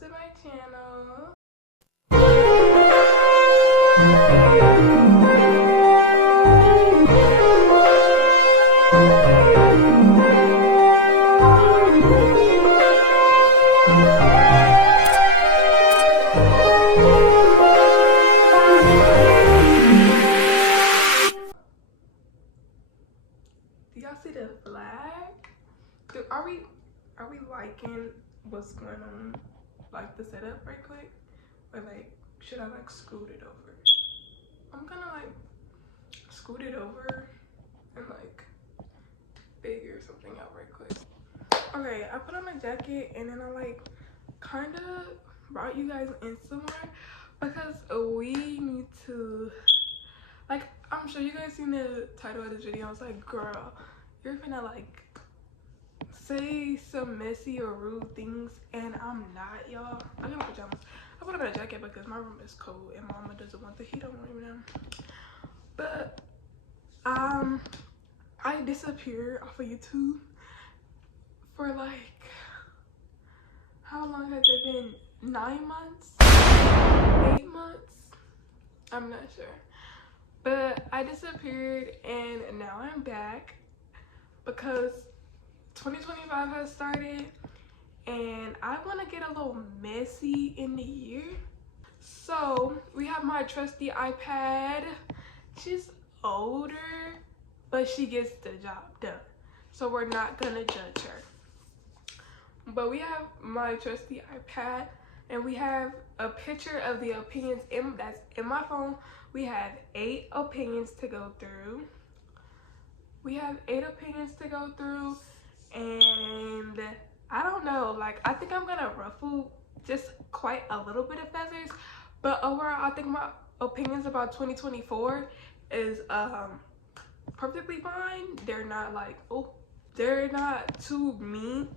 to my channel. Do y'all see the flag? Are we liking what's going on? Like the setup right quick? Or like, should I like scoot it over? I'm gonna like scoot it over and like figure something out right quick. Okay, I put on my jacket and then I like kind of brought you guys in somewhere because we need to, like, I'm sure you guys seen the title of this video. I was like, girl, you're gonna like say some messy or rude things, and I'm not, y'all. I got my pajamas. I put on a jacket because my room is cold and mama doesn't want the heat on right now. But I disappeared off of YouTube for like, how long has it been? 9 months? 8 months? I'm not sure. But I disappeared and now I'm back because 2025 has started and I want to get a little messy in the year. So we have my trusty iPad. She's older, but she gets the job done. So we're not gonna judge her. But we have my trusty iPad and we have a picture of the opinions that's in my phone. We have 8 opinions to go through. And I don't know, like, I think I'm gonna ruffle just quite a little bit of feathers, but overall I think my opinions about 2024 is perfectly fine. They're not like, oh, they're not too mean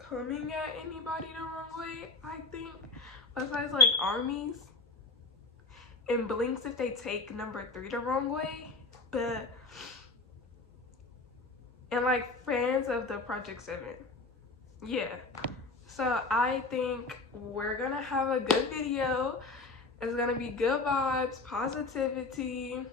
coming at anybody the wrong way, I think, besides like armies and blinks if they take number 3 the wrong way, but and like fans of the Project 7. Yeah, so I think we're gonna have a good video. It's gonna be good vibes, positivity,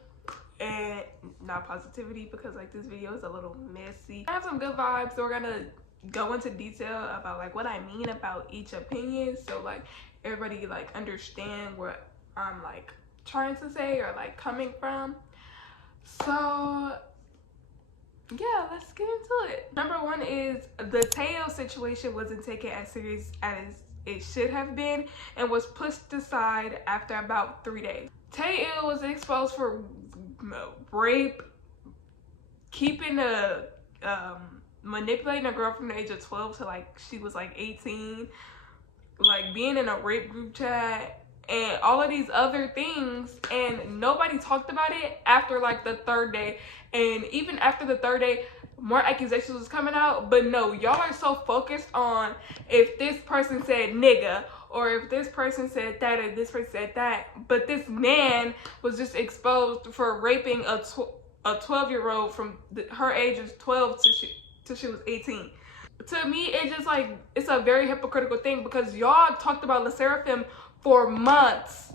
and not positivity because like this video is a little messy. I have some good vibes, so we're gonna go into detail about like what I mean about each opinion, so like everybody like understand what I'm like trying to say or like coming from. So yeah, let's get into it. Number 1 is the Taeil situation wasn't taken as serious as it should have been and was pushed aside after about 3 days. Taeil was exposed for rape, manipulating a girl from the age of 12 to like she was like 18, like being in a rape group chat and all of these other things, and nobody talked about it after like the 3rd day. And even after the 3rd day, more accusations was coming out. But no, y'all are so focused on if this person said nigga or if this person said that or this person said that, but this man was just exposed for raping a 12-year-old from her age is 12 till she was 18. To me, it's just like, it's a very hypocritical thing because y'all talked about LE SSERAFIM for months.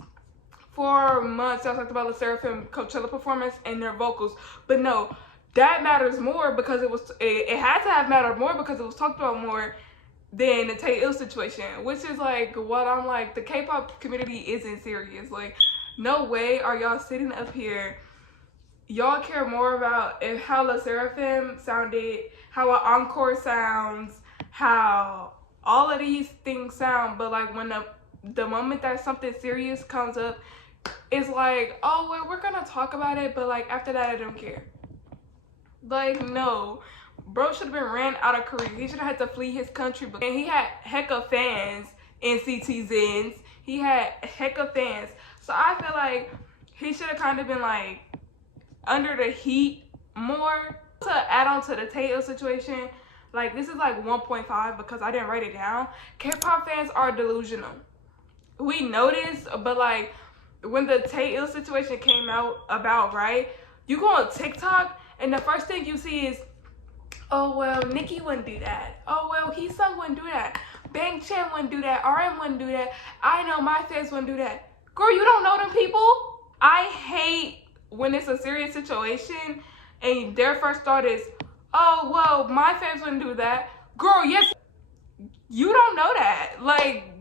Y'all talked about LE SSERAFIM Coachella performance and their vocals, but no, that matters more because it had to have mattered more because it was talked about more than the Taeil situation, which is like what I'm like, the K-pop community isn't serious. Like, no way are y'all sitting up here. Y'all care more about how LE SSERAFIM sounded, how an encore sounds, how all of these things sound, but like when the moment that something serious comes up, it's like, oh well, we're gonna talk about it, but like after that I don't care. Like, no, bro should have been ran out of Korea. He should have had to flee his country, and he had hecka fans in CTZens. He had hecka fans, so I feel like he should have kind of been like under the heat more. To add on to the Taeil situation, like this is like 1.5 because I didn't write it down. K-pop fans are delusional. We noticed, but like when the Taeil situation came out about, right, you go on TikTok and the first thing you see is, oh well, Nicki wouldn't do that. Oh well, Heesung wouldn't do that. Bang Chan wouldn't do that. RM wouldn't do that. I know my fans wouldn't do that. Girl, you don't know them people. I hate when it's a serious situation and their first thought is, oh, well, my fans wouldn't do that. Girl, yes, you don't know that. Like,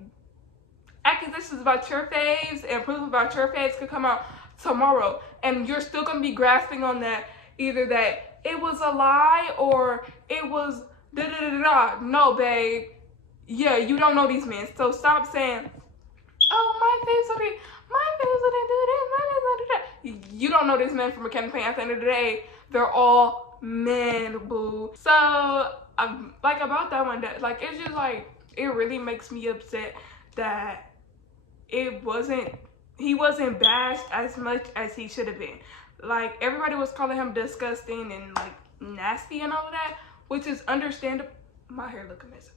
accusations about your faves and proof about your faves could come out tomorrow, and you're still gonna be grasping on that, either that it was a lie or it was da da da da. No, babe. Yeah, you don't know these men, so stop saying, oh, my faves wouldn't do this, my faves wouldn't do that. You don't know this man from a campaign. At the end of the day, they're all men, boo. So, like, about that one, like, it's just like, it really makes me upset that he wasn't bashed as much as he should have been. Like, everybody was calling him disgusting and like nasty and all of that, which is understandable. My hair looking messy.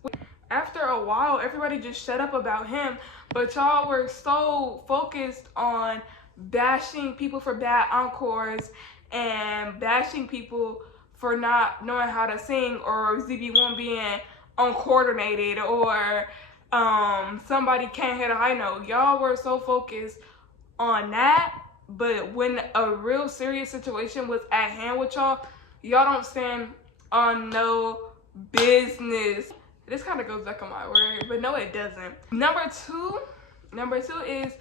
After a while, everybody just shut up about him, but y'all were so focused on bashing people for bad encores and bashing people for not knowing how to sing, or ZB1 being uncoordinated, or somebody can't hit a high note. Y'all were so focused on that, but when a real serious situation was at hand with y'all, y'all don't stand on no business. This kind of goes back on my word, but no, it doesn't. Number two is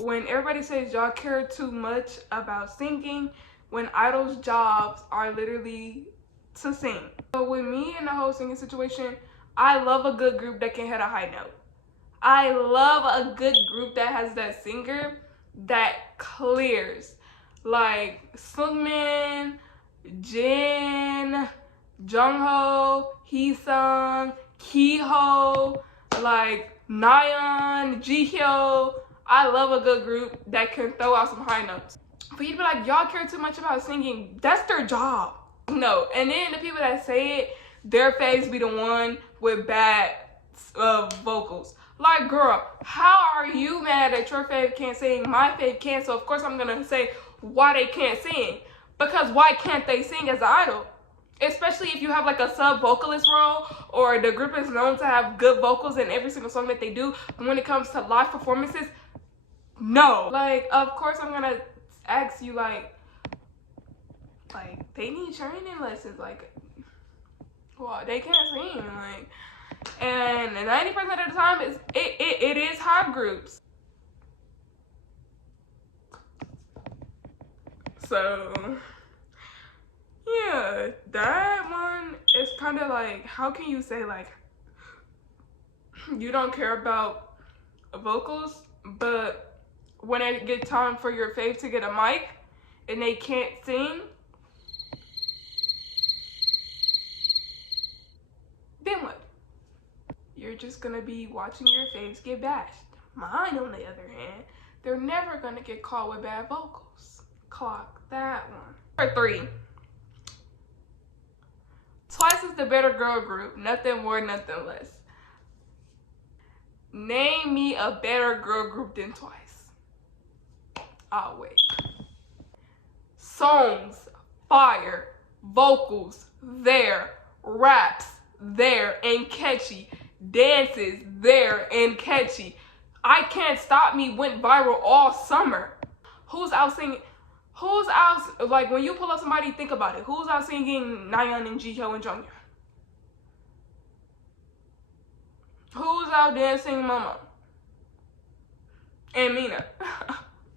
when everybody says y'all care too much about singing when idols' jobs are literally to sing. So with me and the whole singing situation, I love a good group that can hit a high note. I love a good group that has that singer that clears. Like Sungmin, Jin, Jungho, Heesung, Kiho, like Nayeon, Jihyo. I love a good group that can throw out some high notes. For you to be like, y'all care too much about singing, that's their job. No, and then the people that say it, their faves be the one with bad vocals. Like, girl, how are you mad that your fave can't sing, my fave can? So of course I'm gonna say why they can't sing. Because why can't they sing as an idol? Especially if you have like a sub vocalist role, or the group is known to have good vocals in every single song that they do. But when it comes to live performances, no. Like, of course I'm gonna ask you, like they need training lessons. Like, well, they can't sing. Like, and 90% of the time it is hype groups. So yeah, that one is kind of like, how can you say like you don't care about vocals, but when it gets time for your fave to get a mic and they can't sing, then what? You're just gonna be watching your faves get bashed. Mine, on the other hand, they're never gonna get caught with bad vocals. Clock that one. Number 3. Twice is the better girl group. Nothing more, nothing less. Name me a better girl group than Twice. I'll wait. Songs, fire. Vocals, there. Raps, there and catchy. Dances, there and catchy. I Can't Stop Me went viral all summer. Who's out singing? Who's out, like, when you pull up somebody, think about it. Who's out singing Nayeon and Jihyo and Junghyun? Who's out dancing Mama? And Mina?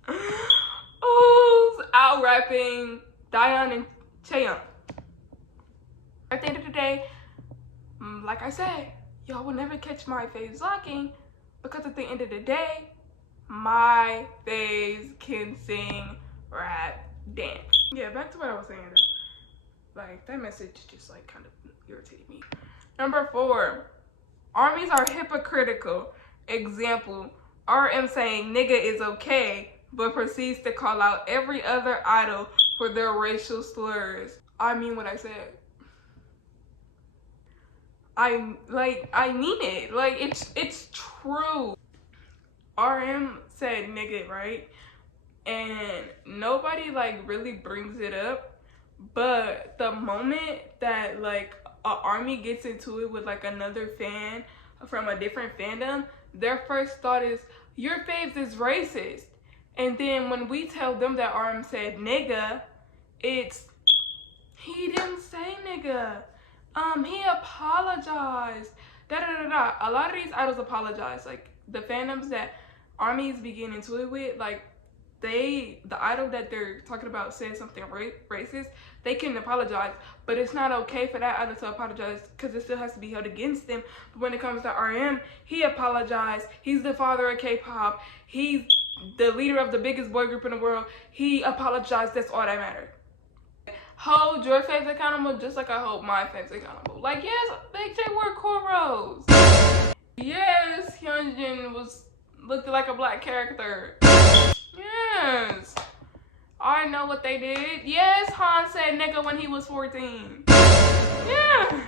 Who's out rapping Daeyeon and Chaeyoung? At the end of the day, like I said, y'all will never catch my faves locking, because at the end of the day, my faves can sing, rap, dance. Yeah, back to what I was saying though. Like, that message just like kind of irritated me. Number 4, armies are hypocritical. Example, RM saying nigga is okay, but proceeds to call out every other idol for their racial slurs. I mean what I said. I mean it. Like, it's true. RM said nigga, right? And nobody like really brings it up, but the moment that like a army gets into it with like another fan from a different fandom, their first thought is, your faves is racist. And then when we tell them that RM said nigga, it's, he didn't say nigga. He apologized. Da da da da. A lot of these idols apologize. Like the fandoms that armies be getting into it with, like the idol that they're talking about said something racist, they can apologize, but it's not okay for that idol to apologize because it still has to be held against them. But when it comes to RM, he apologized. He's the father of K-pop. He's the leader of the biggest boy group in the world. He apologized. That's all that mattered. Hold your faves accountable just like I hold my faves accountable. Like, yes, Big J wore cornrows. Yes, Hyunjin looked like a black character. Yes. I know what they did. Yes, Han said nigga when he was 14. Yeah.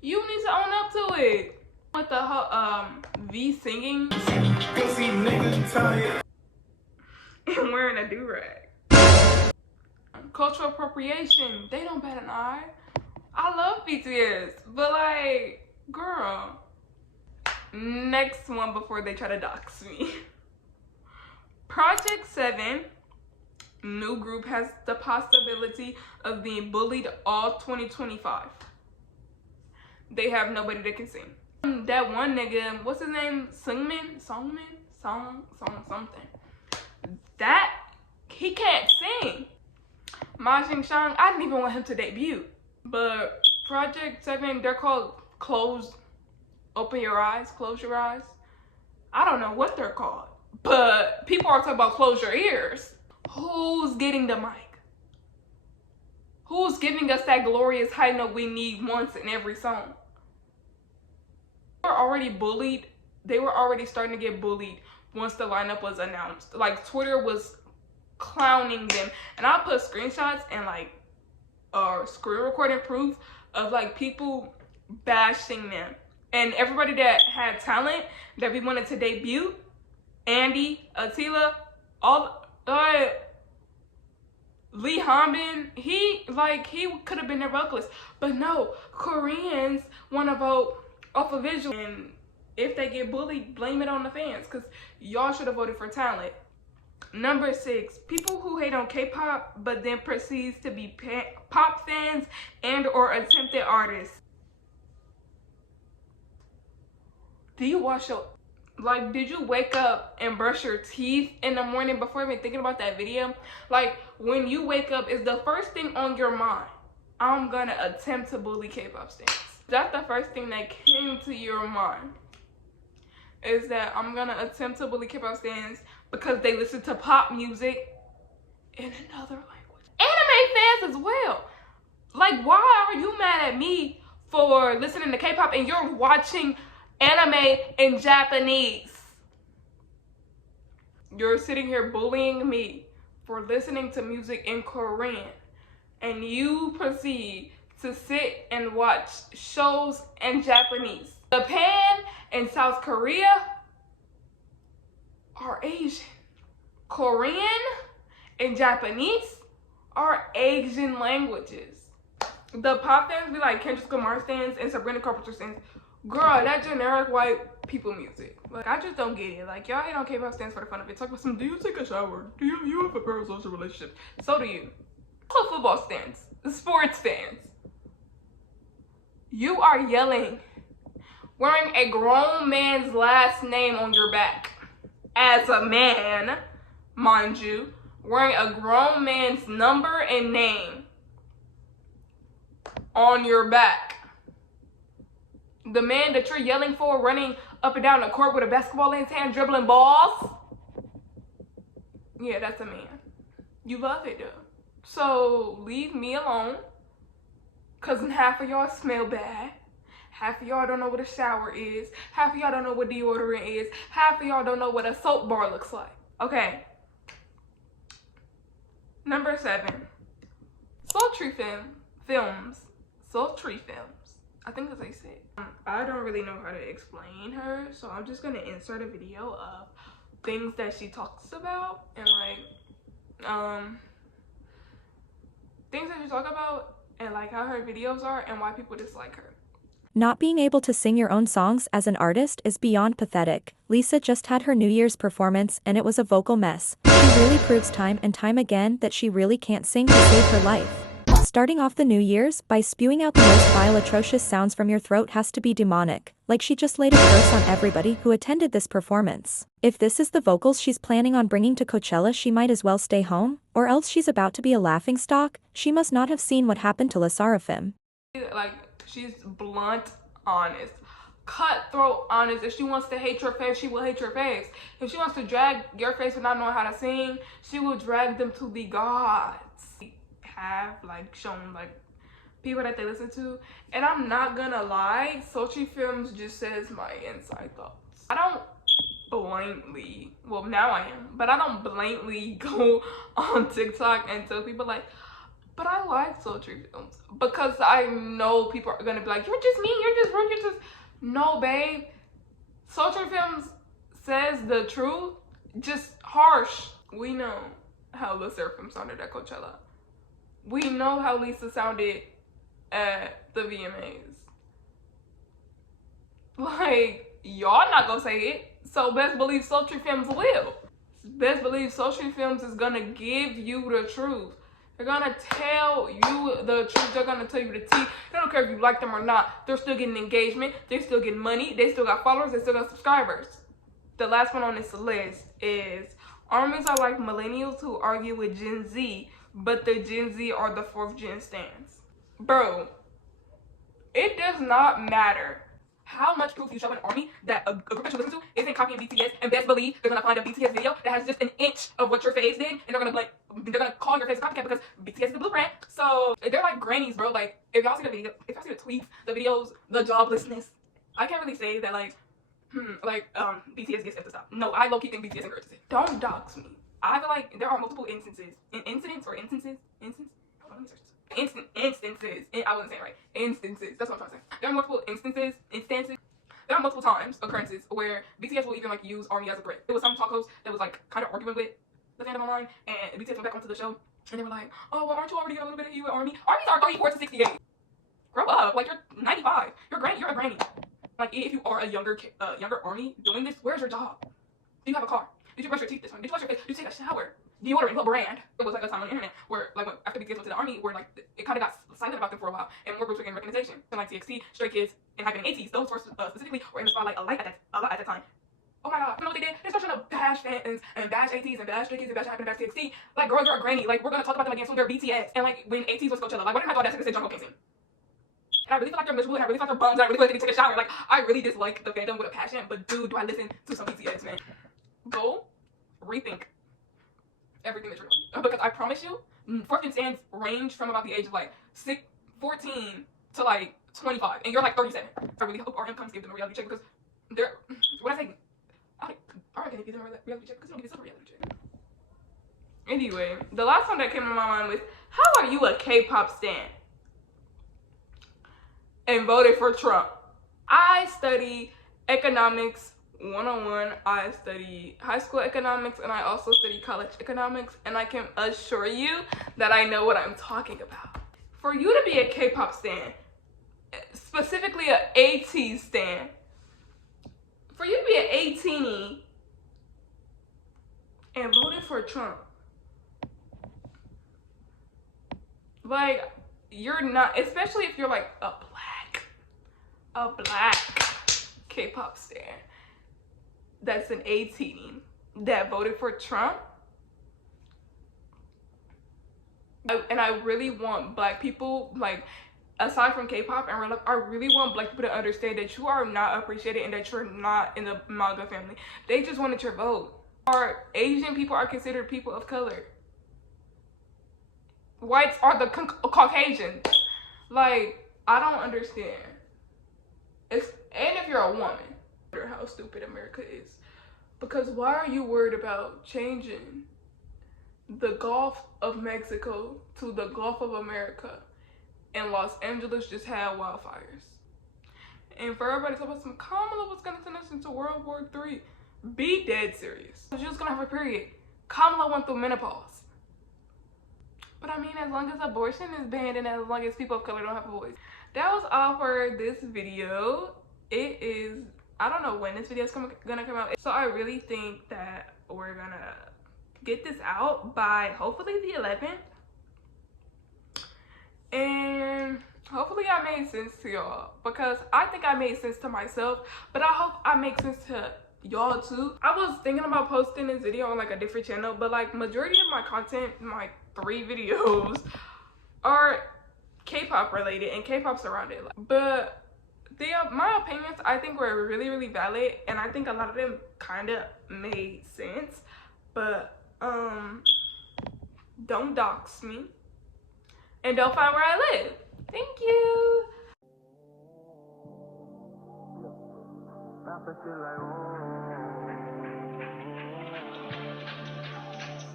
You need to own up to it. With the V singing and wearing a do-rag. Cultural appropriation. They don't bat an eye. I love BTS, but like, girl. Next one before they try to dox me. Project 7, new group, has the possibility of being bullied all 2025. They have nobody that can sing. That one nigga, what's his name? Songmin? Something. That, he can't sing. Ma Jingshang, I didn't even want him to debut. But Project 7, they're called Open Your Eyes, Close Your Eyes. I don't know what they're called. But people are talking about close your ears. Who's getting the mic? Who's giving us that glorious high note we need once in every song? They were already bullied. They were already starting to get bullied once the lineup was announced. Like, Twitter was clowning them. And I put screenshots and like screen recording proof of like people bashing them. And everybody that had talent that we wanted to debut, Andy, Attila, all Lee Hanbin, he could have been their vocalist. But no, Koreans want to vote off of visual. And if they get bullied, blame it on the fans, because y'all should have voted for talent. Number 6, people who hate on K-pop but then proceeds to be pop fans and or attempted artists. Do you wash your, like, did you wake up and brush your teeth in the morning before even thinking about that video? Like, when you wake up, is the first thing on your mind, I'm gonna attempt to bully K-pop stars? That's the first thing that came to your mind, is that I'm gonna attempt to bully K-pop stars because they listen to pop music in another language. Anime fans as well. Like, why are you mad at me for listening to K-pop and you're watching anime in Japanese? You're sitting here bullying me for listening to music in Korean, and you proceed to sit and watch shows in Japanese. Japan and South Korea are Asian. Korean and Japanese are Asian languages. The pop fans be like Kendrick Lamar stands and Sabrina Carpenter stands. Girl, that generic white people music. Like, I just don't get it. Like, y'all hate on K-pop stands for the fun of it. Talk about some, do you take a shower? Do you have a parasocial relationship? So do you. Also football stands, sports fans. You are yelling, wearing a grown man's last name on your back. As a man, mind you, wearing a grown man's number and name on your back. The man that you're yelling for running up and down the court with a basketball in his hand, dribbling balls. Yeah, that's a man. You love it though. So leave me alone. Cause half of y'all smell bad. Half of y'all don't know what a shower is. Half of y'all don't know what deodorant is. Half of y'all don't know what a soap bar looks like. Okay. Number 7. Sultry films. Sultry films. I think that's what they said. I don't really know how to explain her, so I'm just gonna insert a video of things that she talks about and like things that she talks about and like how her videos are and why people dislike her. Not being able to sing your own songs as an artist is beyond pathetic. Lisa just had her New Year's performance and it was a vocal mess. She really proves time and time again that she really can't sing to save her life. Starting off the New Year's by spewing out the most vile atrocious sounds from your throat has to be demonic, like she just laid a curse on everybody who attended this performance. If this is the vocals she's planning on bringing to Coachella, she might as well stay home, or else she's about to be a laughingstock. She must not have seen what happened to La Seraphim. Like, she's blunt, honest, cutthroat, honest. If she wants to hate your face, she will hate your face. If she wants to drag your face without knowing how to sing, she will drag them to the gods. Have like shown like people that they listen to, and I'm not gonna lie, Sultry Films just says my inside thoughts. I don't blindly, well now I am, but I don't blindly go on TikTok and tell people like, but I like Sultry Films, because I know people are gonna be like, you're just mean, you're just rude, you're just, no babe, Sultry Films says the truth, just harsh. We know how the Seraphim sounded at Coachella. We know how Lisa sounded at the VMAs. Like, y'all not gonna say it, so best believe Sultry Films will. Best believe Sultry Films is gonna give you the truth. They're gonna tell you the truth. They're gonna tell you the tea. They don't care if you like them or not. They're still getting engagement. They're still getting money. They still got followers. They still got subscribers. The last one on this list is armies are like millennials who argue with Gen Z, but the Gen Z are the 4th gen stans. Bro, it does not matter how much proof you show an army that a group that you listen to isn't copying BTS, and best believe they're gonna find a BTS video that has just an inch of what your face did, and they're gonna call your face a copycat because BTS is the blueprint. So they're like grannies, bro. Like, if y'all see the video, if y'all see the tweets, the videos, the joblessness, I can't really say that BTS gets at the stop. No, I low-key think BTS encourages it. Don't dox me. I feel like there are multiple instances. Instances? Hold on, let me search this. Instances. I wasn't saying it right. Instances. That's what I'm trying to say. There are multiple instances. There are multiple times, occurrences, where BTS will even like use ARMY as a threat. There was some talk host that was like kind of arguing with the fandom online, and BTS went back onto the show, and they were like, oh, well, aren't you already getting a little bit of heat with ARMY? ARMYs are 34 to 68. Grow up. Like, you're 95. You're a granny. Like, if you are a younger ARMY doing this, where's your job? Do you have a car? Did you brush your teeth this one? Did you wash your face? Did you take a shower? Deodorant, what brand? It was like a time on the internet where, like, after BTS went to the army, where like it kind of got silent about them for a while, and more groups were getting recognition. And like TXT, Stray Kids, and Hypen and ATEEZ, those four specifically were in the spotlight a lot at that time. Oh my god, you know what they did? They started trying to bash fans and bash ATEEZ and bash Stray Kids and bash Hypen and bash TXT. Like, girl, you're a granny. Like, we're gonna talk about them again soon. They're BTS. And like, when ATEEZ was Coachella, like, why didn't I have the audacity to say Jungle can't sing? And I really feel like they're miserable, and I really feel like they're bummed, and I really feel like they need to take a shower. Like, I really dislike the fandom with a passion, but dude, do I listen to some BTS, man. Go rethink everything that you're doing. Because I promise you, 4th gen stands range from about the age of like 14 to like 25, and you're like 37. I really hope RM comes give them a reality check, because they're, what I say, RM can't give them a reality check because they don't give yourself a reality check. Anyway, the last one that came to my mind was, how are you a K-pop stan and voted for Trump? I study economics 101. I study high school economics, and I also study college economics, and I can assure you that I know what I'm talking about. For you to be a K-pop stan, specifically a AT stan, for you to be an 18 and voted for Trump, like, you're not, especially if you're like a black K-pop stan that's an 18 that voted for Trump. And I really want black people, like, aside from K-pop, and I really want black people to understand that you are not appreciated and that you're not in the MAGA family. They just wanted your vote. Or Asian people are considered people of color. Whites are the Caucasians. Like, I don't understand. And if you're a woman, how stupid America is. Because why are you worried about changing the Gulf of Mexico to the Gulf of America, and Los Angeles just had wildfires? And for everybody to talk about some Kamala was gonna send us into World War III, be dead serious. She was gonna have a period. Kamala went through menopause. But I mean, as long as abortion is banned and as long as people of color don't have a voice, that was all for this video. It is, I don't know when this video is gonna come out, so I really think that we're gonna get this out by hopefully the 11th, and hopefully I made sense to y'all, because I think I made sense to myself, but I hope I make sense to y'all too. I was thinking about posting this video on like a different channel, but like majority of my content, my 3 videos, are K-pop related and K-pop surrounded. But my opinions, I think, were really valid, and I think a lot of them kind of made sense. But don't dox me, and don't find where I live. Thank you.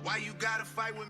Why you gotta fight when